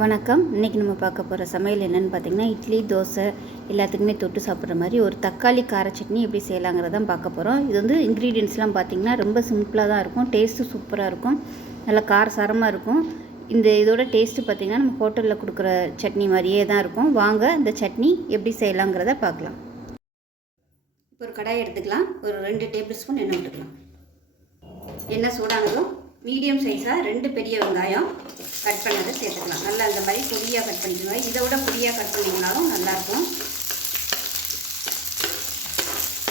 வணக்கம். இன்றைக்கி நம்ம பார்க்க போகிற சமையல் என்னென்னு பார்த்திங்கன்னா, இட்லி, தோசை எல்லாத்துக்குமே தொட்டு சாப்பிட்ற மாதிரி ஒரு தக்காளி கார சட்னி எப்படி செய்யலாங்கிறதான் பார்க்க போகிறோம். இது வந்து இன்க்ரீடியன்ட்ஸ்லாம் பார்த்திங்கன்னா ரொம்ப சிம்பிளாக தான் இருக்கும். டேஸ்ட்டு சூப்பராக இருக்கும். நல்லா காரசாரமாக இருக்கும். இதோட டேஸ்ட்டு பார்த்திங்கன்னா நம்ம ஹோட்டலில் கொடுக்குற சட்னி மாதிரியே தான் இருக்கும். வாங்க இந்த சட்னி எப்படி செய்யலாங்கிறத பார்க்கலாம். இப்போ ஒரு கடாய் எடுத்துக்கலாம். ஒரு 2 டேபிள் ஸ்பூன் எண்ணெய் விட்டுக்கலாம். எண்ணெய் சூடானதும் மீடியம் சைஸாக 2 பெரிய வெங்காயம் கட் பண்ணதை சேர்த்துக்கலாம். நல்லா இந்த மாதிரி பொடியாக கட் பண்ணிக்கணும். இதை விட பொடியாக கட் பண்ணிங்கனாலும் நல்லாயிருக்கும்.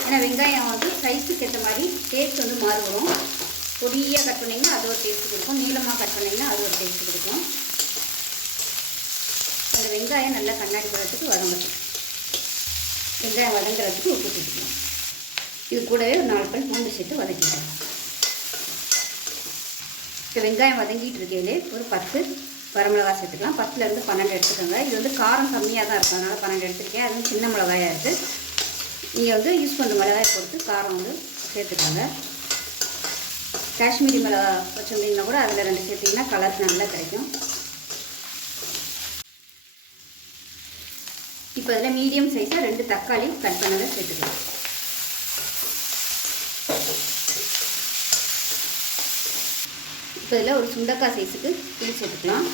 ஏன்னா வெங்காயம் வந்து சைஸுக்கு ஏற்ற மாதிரி டேஸ்ட் வந்து மாறுபடும். பொடியாக கட் பண்ணிங்கன்னா அது ஒரு டேஸ்ட்டு கொடுக்கும். நீளமாக கட் பண்ணிங்கன்னா அது ஒரு டேஸ்ட்டு கொடுக்கும். அந்த வெங்காயம் நல்லா கண்ணாடி பழத்துக்கு வதங்கட்டும். வெங்காயம் வதங்குறதுக்கு உப்பு சேர்த்துக்கலாம். இது கூடவே ஒரு 4 பல் பூண்டு சேர்த்து வதக்கிக்கலாம். இப்போ வெங்காயம் வதங்கிட்டு இருக்கையிலே ஒரு 10 வரமிளகாய் சேர்த்துக்கலாம். 10லேருந்து 12 எடுத்துக்கோங்க. இது வந்து காரம் கம்மியாக தான் இருக்கும், அதனால் 12 எடுத்துருக்கேன். அதுவும் சின்ன மிளகாயாக இருக்குது. நீங்கள் வந்து யூஸ் பண்ணுற மிளகாயை பொறுத்து காரம் வந்து சேர்த்துக்கோங்க. காஷ்மீரி மிளகாய் வச்சுருந்தீங்கன்னா கூட அதில் 2 சேர்த்திங்கன்னா கலர் நல்லா கிடைக்கும். இப்போ அதில் மீடியம் சைஸாக 2 தக்காளி கட் பண்ணதை சேர்த்துக்கலாம். இப்போ இதில் ஒரு சுண்டக்காய் சைஸுக்கு புளி சேர்த்துக்கலாம்.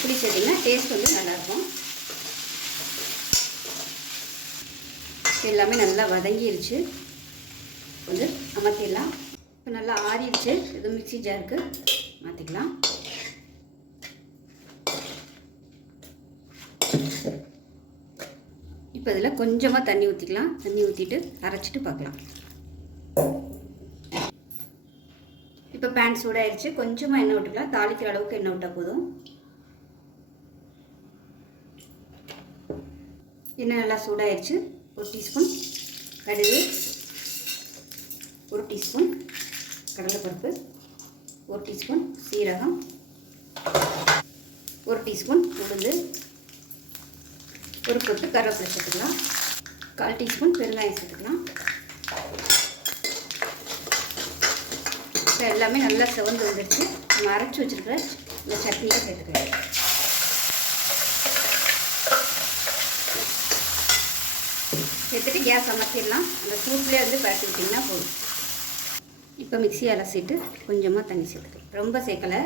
புளி சேர்த்திங்கன்னா டேஸ்ட் வந்து நல்லாயிருக்கும். எல்லாமே நல்லா வதங்கிருச்சு. கொஞ்சம் அமர்த்திடலாம். இப்போ நல்லா ஆறிடுச்சு. இது மிக்ஸி ஜாருக்கு மாற்றிக்கலாம். இப்போ இதில் கொஞ்சமாக தண்ணி ஊற்றிக்கலாம். தண்ணி ஊற்றிட்டு அரைச்சிட்டு பார்க்கலாம். இப்போ பேன் சூடாகிடுச்சு. கொஞ்சமாக எண்ணெய் விட்டுக்கலாம். தாளிக்கிற அளவுக்கு எண்ணெய் விட்டால் போதும். எண்ணெய் நல்லா சூடாகிடுச்சு. 1 டீஸ்பூன் கடுகு, 1 டீஸ்பூன் கடலைப்பருப்பு, 1 டீஸ்பூன் சீரகம், 1 டீஸ்பூன் உளுந்து, ஒரு கொத்து கருவேப்பிலை சேர்த்துக்கலாம். 1/4 டீஸ்பூன் பெருங்காயம் சேர்த்துக்கலாம். இப்போ எல்லாமே நல்லா செவந்து வந்துடுச்சு. நம்ம அரைச்சி வச்சுருக்கிற இந்த சட்னியை சேர்த்துக்கலாம். சேர்த்துட்டு கேஸ் அமர்த்திடலாம். அந்த சூட்லேயே வந்து பரட்டி விட்டிங்கன்னா போதும். இப்போ மிக்ஸி அலசிட்டு கொஞ்சமாக தண்ணி சேர்த்துக்கலாம். ரொம்ப சேர்க்கலை.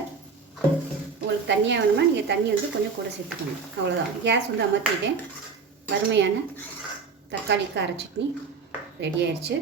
உங்களுக்கு தண்ணியாக வேணுமா நீங்கள் தண்ணி வந்து கொஞ்சம் கூட சேர்த்துக்கணும். அவ்வளோதான். கேஸ் வந்து அமர்த்திட்டேன். வறுமையான தக்காளி கார சட்னி ரெடி ஆயிடுச்சு.